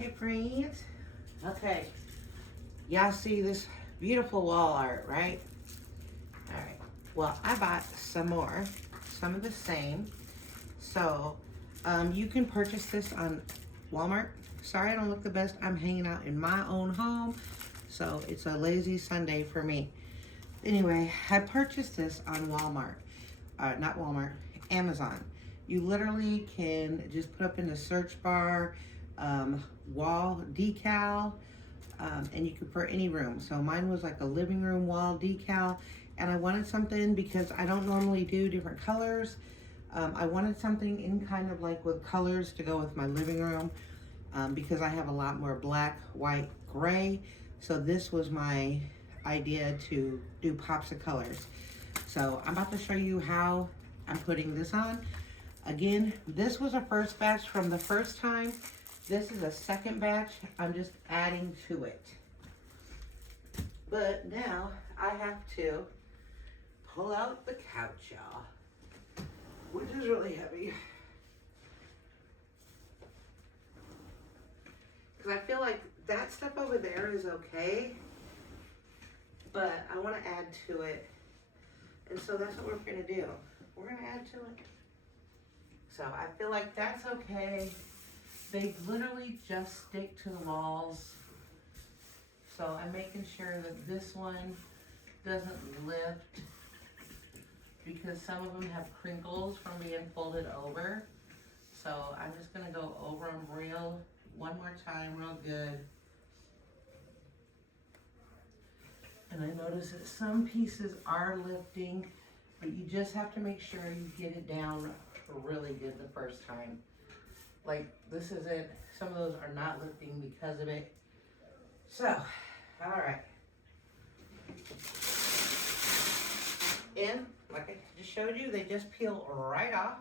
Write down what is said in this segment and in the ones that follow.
Hey friends. Okay. Y'all see this beautiful wall art, right? Alright. Well, I bought some more. Some of the same. So, you can purchase this on Walmart. Sorry I don't look the best. I'm hanging out in my own home. So, it's a lazy Sunday for me. Anyway, I purchased this on Walmart. Not Walmart. Amazon. You literally can just put up in the search bar wall decal, and you could for any room. So mine was like a living room wall decal, and I wanted something because I don't normally do different colors. I wanted something in kind of like with colors to go with my living room, because I have a lot more black, white, gray. So this was my idea to do pops of colors. So I'm about to show you how I'm putting this on. Again, this was a first batch from the first time. This is a second batch. I'm just adding to it. But now I have to pull out the couch, y'all, which is really heavy. Because I feel like that stuff over there is okay, but I want to add to it. And so that's what we're going to do. We're going to add to it. So I feel like that's okay. They literally just stick to the walls. So I'm making sure that this one doesn't lift, because some of them have crinkles from being folded over. So I'm just gonna go over them one more time real good. And I notice that some pieces are lifting, but you just have to make sure you get it down really good the first time. Like this isn't, some of those are not lifting because of it. So, all right. And like I just showed you, they just peel right off.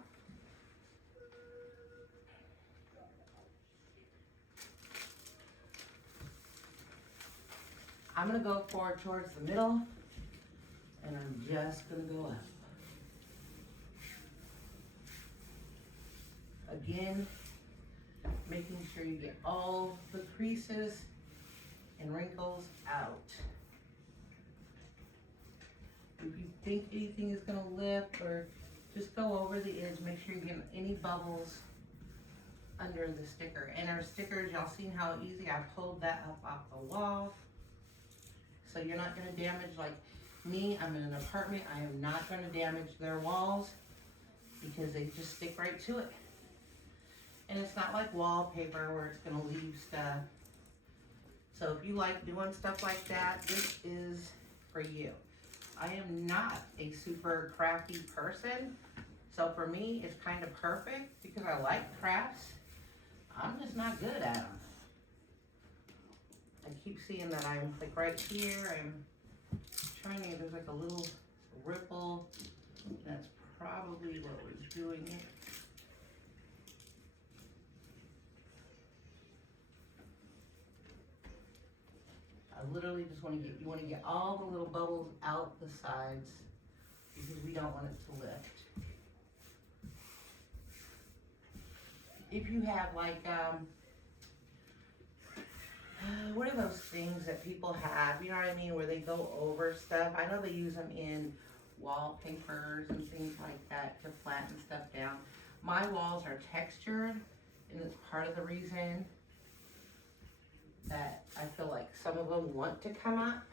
I'm gonna go forward towards the middle, and I'm just gonna go up. Again, making sure you get all the creases and wrinkles out. If you think anything is gonna lift, or just go over the edge, make sure you get any bubbles under the sticker. And our stickers, y'all seen how easy I pulled that up off the wall. So you're not gonna damage, like me, I'm in an apartment, I am not gonna damage their walls because they just stick right to it. And it's not like wallpaper where it's gonna leave stuff. So if you like doing stuff like that, this is for you. I am not a super crafty person. So for me, it's kind of perfect because I like crafts. I'm just not good at them. I keep seeing that I'm like right here, I'm trying to, there's like a little ripple. That's probably what was doing it. I literally just want to get, you want to get all the little bubbles out the sides because we don't want it to lift. If you have like, what are those things that people have, you know what I mean, where they go over stuff? I know they use them in wallpapers and things like that to flatten stuff down. My walls are textured, and it's part of the reason that I feel like some of them want to come up.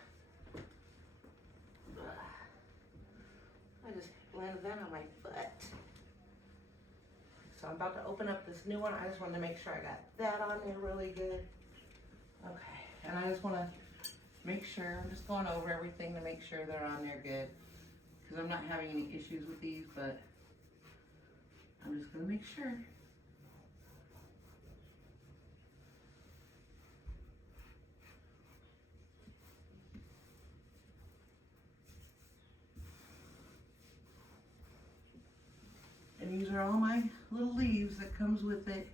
I just landed that on my butt. So I'm about to open up this new one. I just wanted to make sure I got that on there really good. Okay, and I just want to make sure, I'm just going over everything to make sure they're on there good, because I'm not having any issues with these, but I'm just going to make sure. And these are all my little leaves that comes with it.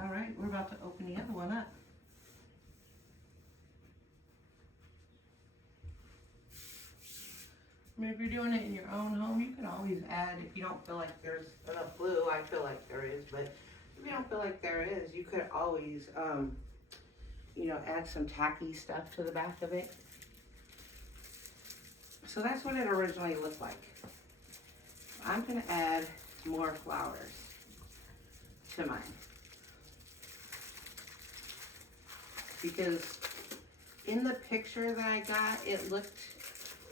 All right, we're about to open the other one up. I mean, if you're doing it in your own home, you can always add, if you don't feel like there's enough glue, I feel like there is, but If you don't feel like there is, you could always, you know, add some tacky stuff to the back of it. So that's what it originally looked like. I'm gonna add more flowers to mine. Because in the picture that I got, it looked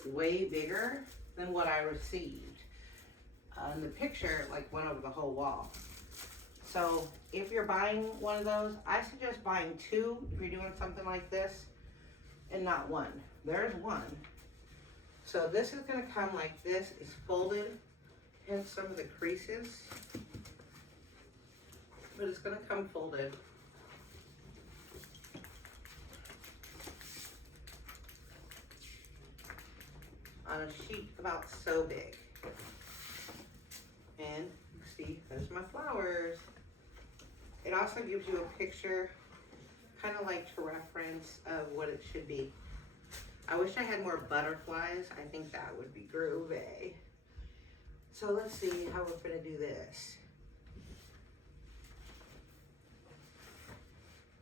way bigger than what I received. In the picture, it like went over the whole wall. So if you're buying one of those, I suggest buying two if you're doing something like this, and not one. There's one. So this is gonna come like this. It's folded, hence some of the creases, but it's gonna come folded. On a sheet about so big. And see, there's my flowers. It also gives you a picture, kind of like to reference of what it should be. I wish I had more butterflies. I think that would be groovy. So let's see how we're gonna do this.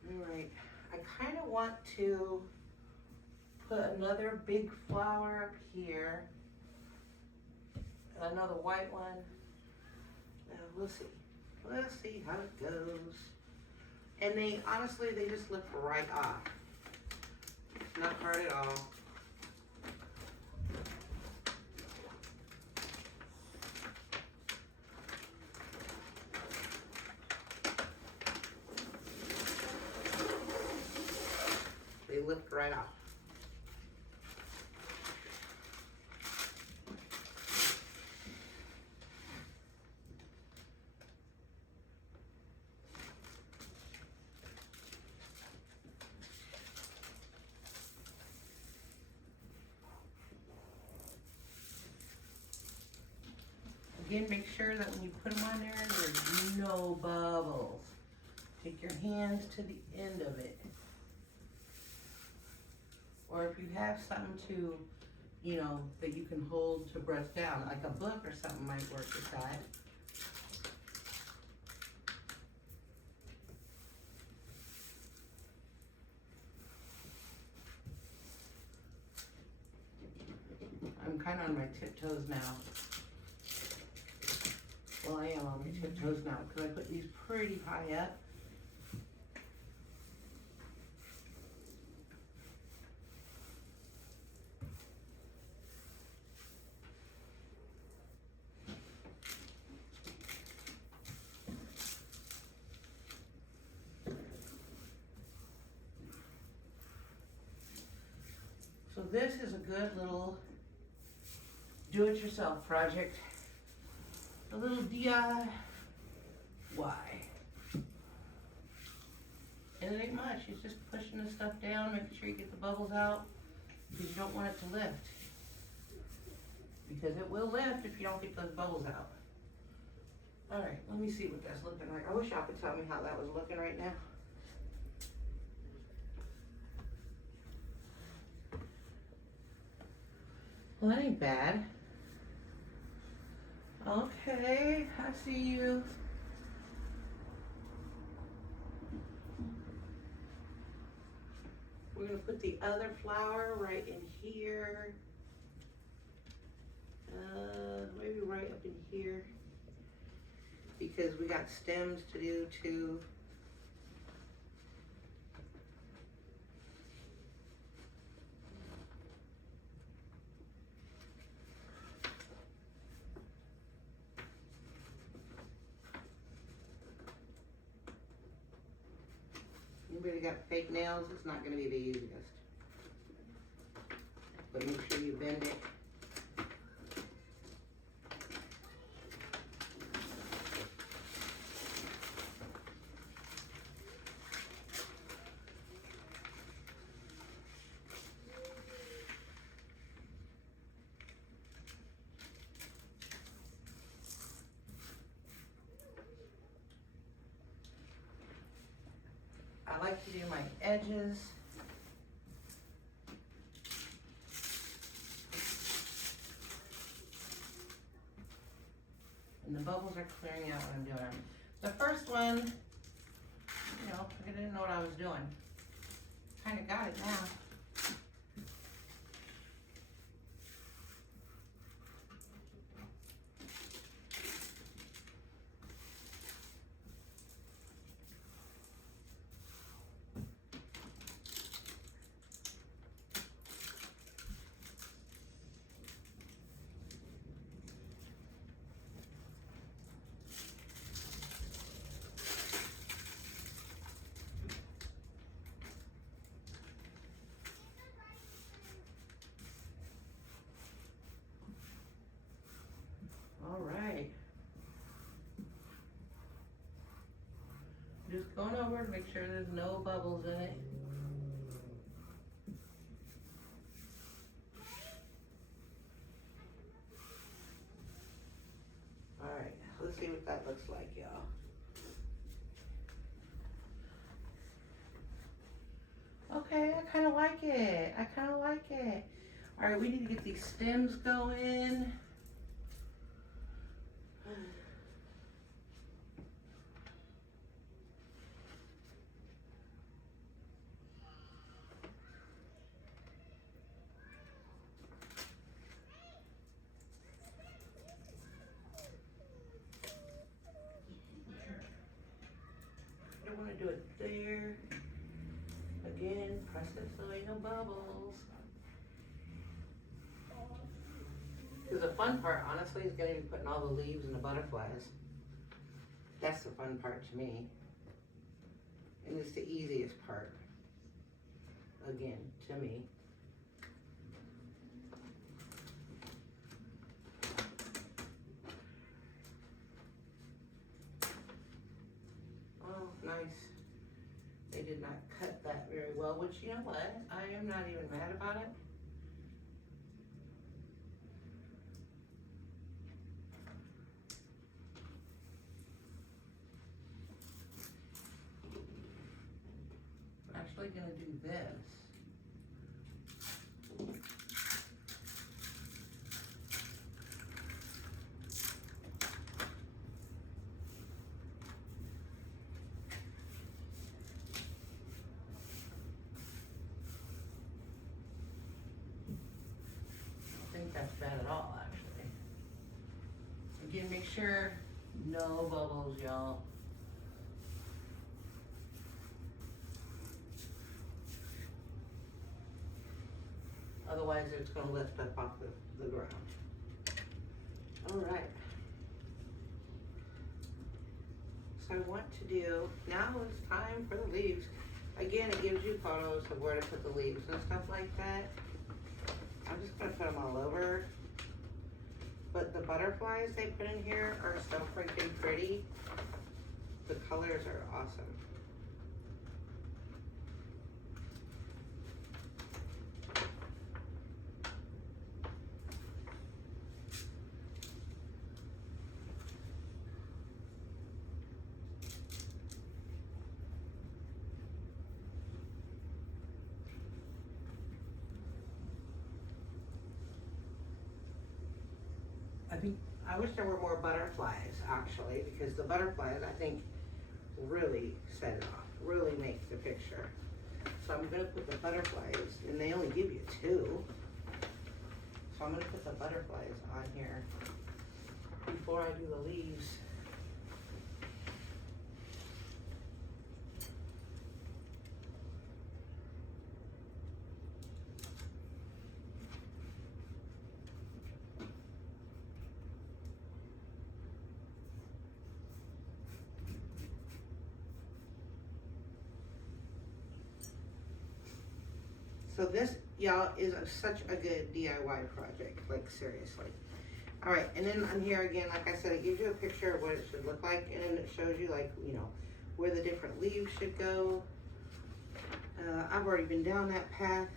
All right, I kind of want to put another big flower up here, and another white one. We'll see. We'll see how it goes. And they, honestly, they just look right off. Not hard at all. They lift right off. Again, make sure that when you put them on there, there's no bubbles. Take your hands to the end of it. Or if you have something to, you know, that you can hold to brush down, like a book or something might work with that. I'm kind of on my tiptoes now. Well, I am on my tiptoes now because I put these pretty high up. So this is a good little do-it-yourself project. A little DIY. And it ain't much, it's just pushing the stuff down, making sure you get the bubbles out, because you don't want it to lift. Because it will lift if you don't get those bubbles out. Alright, let me see what that's looking like. I wish y'all could tell me how that was looking right now. Well, that ain't bad. Okay, I see you. We're gonna put the other flower right in here. Maybe right up in here. Because we got stems to do too. Anybody got fake nails? It's not going to be the easiest. But make sure you bend it. I like to do my edges. And the bubbles are clearing out what I'm doing. I'm The first one, you know, I didn't know what I was doing. Kind of got it now. All right. Just going over to make sure there's no bubbles in it. All right, let's see what that looks like, y'all. Okay, I kind of like it. I kind of like it. All right, we need to get these stems going. I want to do it there. Again, press it so ain't no bubbles. Because the fun part, honestly, is going to be putting all the leaves and the butterflies. That's the fun part to me. And it's the easiest part. Again, to me. Oh, nice. They did not cut that very well, which, you know what? I am not even mad about it. I'm actually going to do this. I think that's bad at all, actually. Again, make sure no bubbles, y'all. Otherwise, it's going to lift up off the ground. All right. So I want to do, now it's time for the leaves. Again, it gives you photos of where to put the leaves and stuff like that. I'm just going to put them all over. But the butterflies they put in here are so freaking pretty. The colors are awesome. I wish there were more butterflies, actually, because the butterflies, I think, really set it off, really make the picture. So I'm going to put the butterflies, and they only give you 2. So I'm going to put the butterflies on here before I do the leaves. So this, y'all, is such a good DIY project, like seriously. All right, and then on here again, like I said, it gives you a picture of what it should look like, and then it shows you, like, you know, where the different leaves should go. I've already been down that path.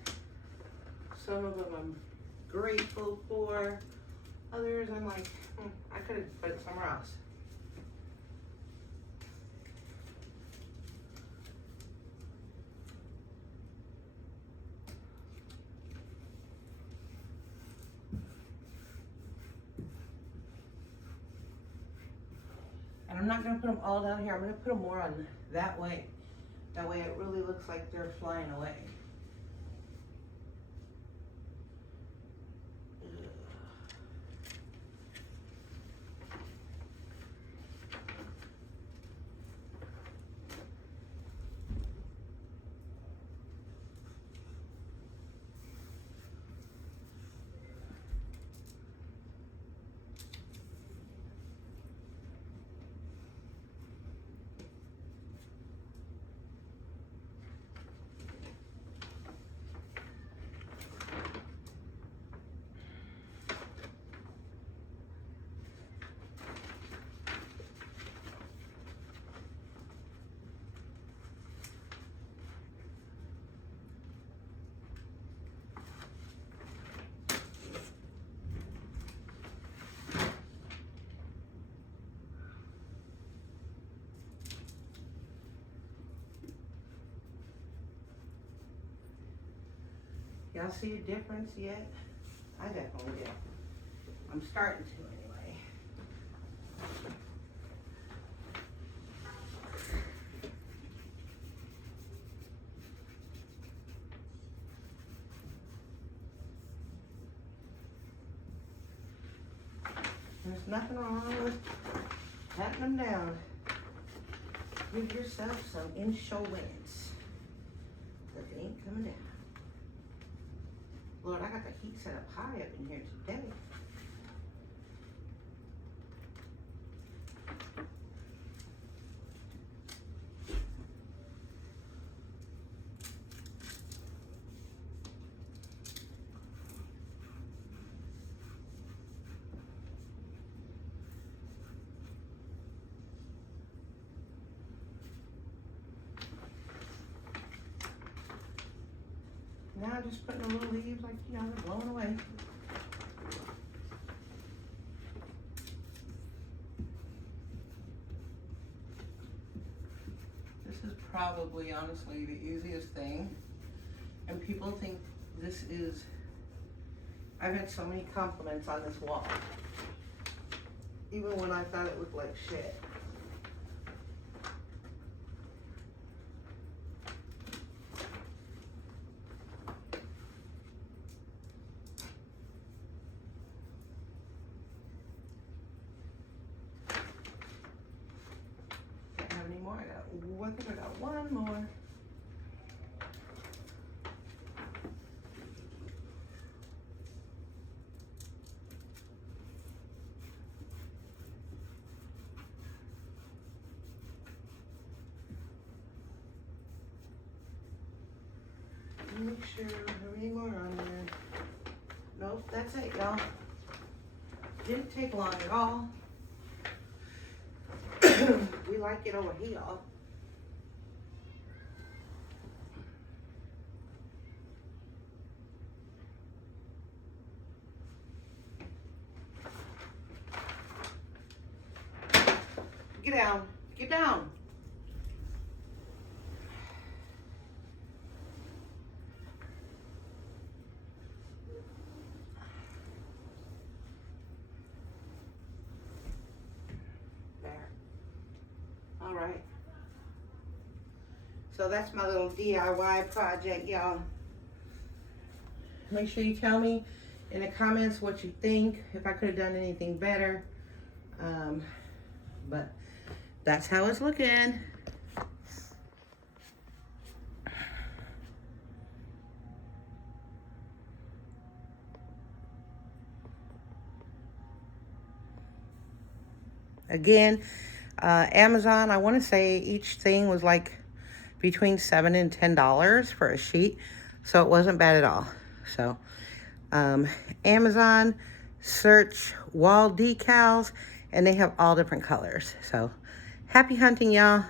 Some of them I'm grateful for. Others I'm like, I could have put it somewhere else. I don't I'm not gonna put them all down here. I'm gonna put them more on that way. That way it really looks like they're flying away. Y'all see a difference yet? I definitely do. I'm starting to anyway. There's nothing wrong with patting them down. Give yourself some insurance that they ain't coming down. Lord, I got the heat set up high up in here today. Now just putting the little leaves like, you know, they're blowing away. This is probably, honestly, the easiest thing. And people think this is, I've had so many compliments on this wall. Even when I thought it looked like shit. I think I got one more. Make sure I don't have any more on there. Nope, that's it, y'all. Didn't take long at all. We like it over here. Get down. Get down. There. All right. So that's my little DIY project, y'all. Make sure you tell me in the comments what you think, if I could have done anything better. But that's how it's looking. Again, Amazon, I want to say each thing was like between $7 and $10 for a sheet. So it wasn't bad at all. So Amazon, search wall decals, and they have all different colors. So happy hunting, y'all.